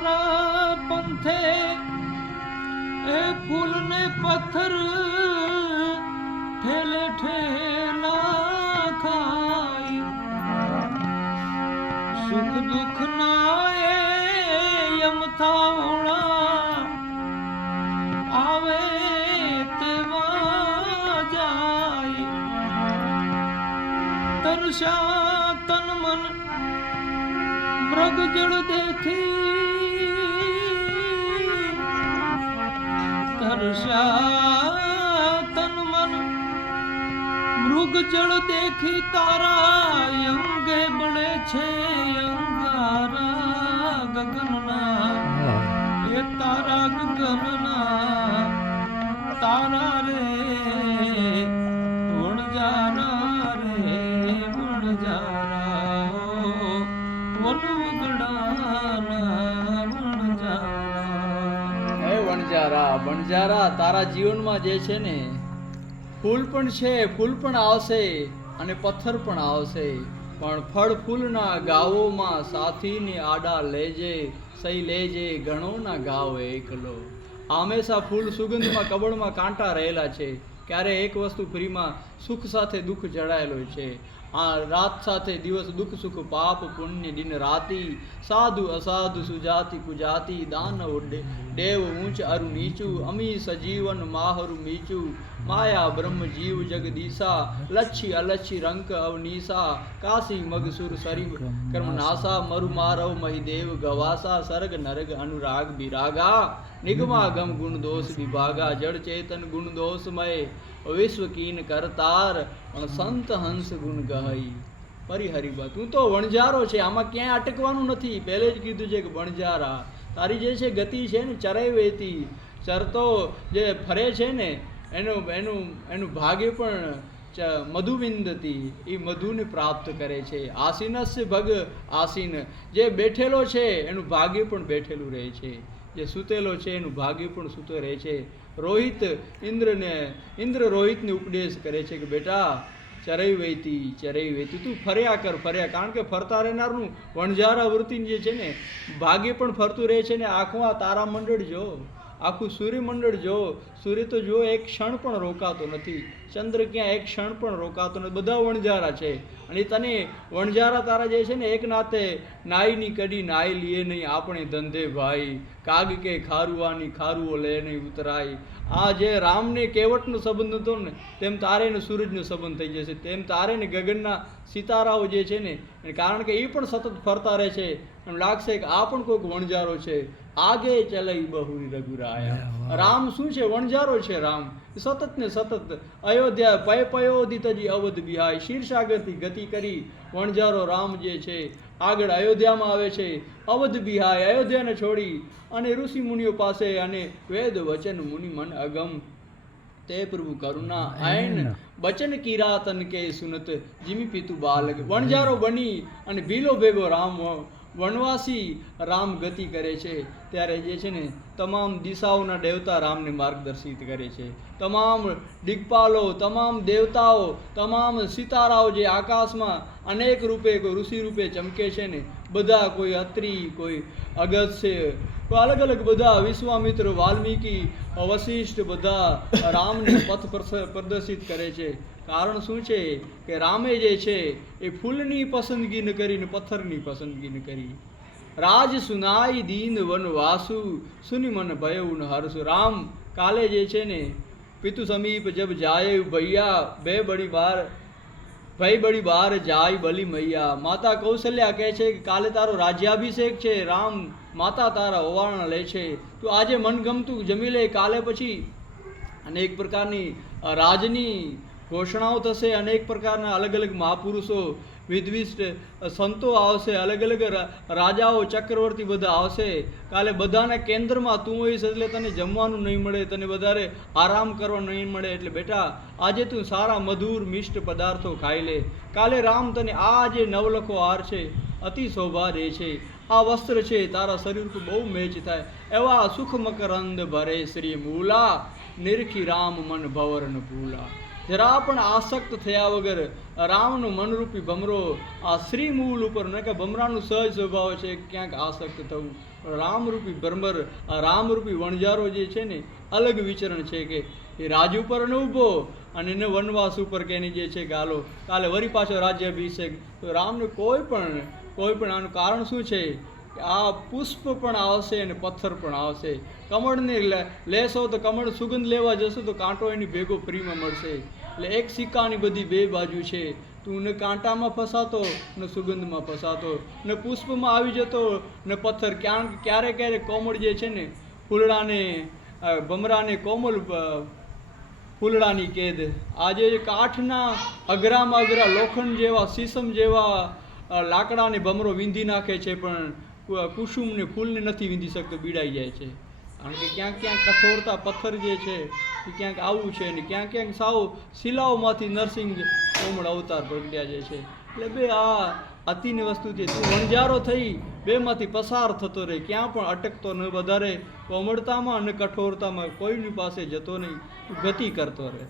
તારા પંથે એ ફૂલ ને પથ્થર ઠેલે ઠેલા ખાય સુખ દુઃખ ના એ યમથાવણા આવે તેવા જાય. તરસ્યા તન મન મૃગ જળ દેખી તરસ્યા તન મન મૃગ જળ દેખી તારા અંગે બળે છે અંગારા ગગનના. એ તારા ગગનના. તારા રે વણજારા રે વણજારા. ઓ, હે વણજારા વણજારા તારા જીવનમાં જે છે ને, ફૂલ પણ છે, ફૂલ પણ આવશે અને પથ્થર પણ આવશે. પણ ફળ ફૂલના ગાવોમાં સાથીને આડા લેજે, સહી લેજે ઘણોના ગાવ એકલો. હંમેશા ફૂલ સુગંધમાં, કબળમાં કાંટા રહેલા છે. ક્યારે એક વસ્તુ ફ્રીમાં સુખ સાથે દુઃખ જડાયેલો છે. આ રાત સાથે દિવસ દુઃખ સુખ પાપ પુણ્ય દિન રાતી સાધુ અસાધુ સુજાતિ કુજાતિ દાનવ ડે- દેવ ઊંચ અરુ નીચું અમી સજીવન માહરુ મીચું માયા બ્રહ્મ જીવ જગદીશા લચ્છી અલચ્છી રંક અવનીસા કાશી મગસુર સરી કર્મ નાસા મરુ મારવ મહિદેવ ગવાસા સરગ નરગ અનુરાગ બિરાગા નિગમાગમ ગુણ દોષ વિભાગા જડ ચેતન ગુણ દોષમય વિશ્વ કીન કરતાર, પણ સંત હંસ ગુણ ગહઈ પરિહરિબા તું તો વણજારો છે, આમાં ક્યાંય અટકવાનું નથી. પહેલે જ કીધું છે કે વણજારા તારી જે છે ગતિ છે ને ચરાઈ વહેતી. ચરતો જે ફરે છે ને, એનું એનું એનું ભાગ્ય પણ મધુવિંદતી એ મધુને પ્રાપ્ત કરે છે. આસીનસ્ય ભગ આસીન. જે બેઠેલો છે, એનું ભાગ્ય પણ બેઠેલું રહે છે. જે સૂતેલો છે, એનું ભાગ્ય પણ સૂતો રહે છે. રોહિત ઇન્દ્રને, ઇન્દ્ર રોહિતને ઉપદેશ કરે છે કે, બેટા ચરઈ વહેતી ચરઈ વહેતી તું ફર્યા કર, ફર્યા. કારણ કે ફરતા રહેનારનું વણઝારા વૃત્તિ જે છે ને, ભાગ્ય પણ ફરતું રહે છે ને, આખું આ તારામંડળ જો. આખું સૂર્યમંડળ જો, સૂર્ય તો જો એક ક્ષણ પણ રોકાતો નથી. ચંદ્ર ક્યાં એક ક્ષણ પણ રોકાતો નથી. બધા વણઝારા છે. અને તને વણઝારા તારા જે છે ને, એક નાતે નાઈની કડી નાઈ લીએ નહીં આપણે ધંધે ભાઈ. કાગ કે ખારુવાની ખારુઓ લે નહીં ઉતરાય. આ જે રામને કેવટનો સંબંધ હતો ને તેમ તારે ને સૂરજનો સંબંધ થઈ જશે. તેમ તારે ને ગગનના સિતારાઓ જે છે ને કારણ કે એ પણ સતત ફરતા રહે છે એમ લાગશે કે આ પણ કોઈક વણજારો છે. આગે ચલઈ બહુરી રઘુરાયા. રામ શું છે? વણજારો છે રામ. સતત ને સતત અયોધ્યા પય પયોધિતજી તજી અવધ બિહાય. ક્ષીરસાગરથી ગતિ કરી વણજારો રામ જે છે આગળ અયોધ્યામાં આવે છે. અવધ બિહાય અયોધ્યાને છોડી અને ઋષિ મુનિઓ પાસે અને વેદ વચન મુનિ મન અગમ. તે પ્રભુ કરુણા આયન બચન કિરાતન કે સુનત જીમી પીતુ બાલક. વણજારો બની અને ભીલો ભેગો રામ વનવાસી રામ ગતિ કરે છે. ત્યારે જે છે ને, તમામ દિશાઓના દેવતા રામને માર્ગદર્શિત કરે છે. તમામ દિગ્પાલો, તમામ દેવતાઓ, તમામ સિતારાઓ જે આકાશમાં અનેક રૂપે કોઈ ઋષિ રૂપે ચમકે છે ને, બધા કોઈ અત્રી, કોઈ અગત્ય અલગ અલગ બધા વિશ્વામિત્ર, વાલ્મીકી વશિષ્ઠ બધા રામને પથ પ્રદર્શિત કરે છે. કારણ શું છે કે રામે જે છે એ ફૂલની પસંદગી ન કરીને પથ્થરની પસંદગી ન કરી. રાજ સુનાઈ દીન વન વાસુ, સુનિ મન ભયઉ ન હરસુ રામ કાલે જે છે ને, પિતુ સમીપ જબ જાય ભૈયા, બે બડી બાર ભઈ બળી બહાર જાય બલી મૈયા. માતા કૌશલ્યા કહે છે કે કાલે તારો રાજ્યાભિષેક છે. રામ માતા તારા ઓવારણ લે છે. તું આજે મનગમતું જમી લે. કાલે પછી અનેક પ્રકારની રાજની ઘોષણાઓ થશે, અનેક પ્રકારના અલગ અલગ મહાપુરુષો, વિધવિષ્ટ સંતો આવશે, અલગ અલગ રાજાઓ ચક્રવર્તી બધા આવશે. કાલે બધાના કેન્દ્રમાં તું હોઈશ એટલે તને જમવાનું નહીં મળે, તને વધારે આરામ કરવા નહીં મળે. એટલે બેટા, આજે તું સારા મધુર મિષ્ટ પદાર્થો ખાઈ લે. કાલે રામ તને આ જે નવલખો હાર છે, અતિ શોભા છે. આ વસ્ત્ર છે, તારા શરીર પર બહુ મેચ થાય. એવા સુખ મકરંદ ભરે શ્રી મૂલા, નિરખી રામ મન ભવરન ભૂલા. જરા પણ આસક્ત થયા વગર રામનું મનરૂપી ભમરો આ શ્રી મૂળ ઉપર ન કે ભમરાનું સહજ સ્વભાવ છે, ક્યાંક આસક્ત થવું. રામરૂપી ભ્રમર, આ રામરૂપી વણજારો જે છે ને, અલગ વિચરણ છે કે એ રાજ ઉપર ન ઊભો અને એને વનવાસ ઉપર કે એની જે છે હાલો કાલે વરી પાછો રાજ્યાભિષેક. તો રામને કોઈ પણ કોઈ પણ આનું કારણ શું છે? આ પુષ્પ પણ આવશે અને પથ્થર પણ આવશે. કમળને લેશો તો કમળ સુગંધ લેવા જશો તો કાંટો એની ભેગો ફ્રીમાં મળશે. એટલે એક સિક્કાની બધી બે બાજુ છે. તું ને કાંટામાં ફસાતો, ને સુગંધમાં ફસાતો. ને પુષ્પમાં આવી જતો, ને પથ્થર. ક્યાં ક્યારે ક્યારે કોમળ જે છે ને, ફૂલડાને ભમરાને કોમળ ફૂલડાની કેદ. આજે કાઠના અઘરામાં અઘરા લોખંડ જેવા સીસમ જેવા લાકડાને ભમરો વીંધી નાખે છે પણ કુસુમને ફૂલને નથી વીંધી શકતો, બીડાઈ જાય છે. કારણ કે ક્યાંક ક્યાંક કઠોરતા પથ્થર જે છે, એ ક્યાંક આવું છે ને ક્યાંક ક્યાંક સાવ શિલાઓમાંથી નરસિંહ કોમળ અવતાર પ્રગટ્યા જે છે. એટલે બે આ અતિની વસ્તુ છે. તું વણજારો થઈ બેમાંથી પસાર થતો રહે, ક્યાં પણ અટકતો ન વધારે, કોમળતામાં અને કઠોરતામાં કોઈની પાસે જતો નહીં, ગતિ કરતો રહે.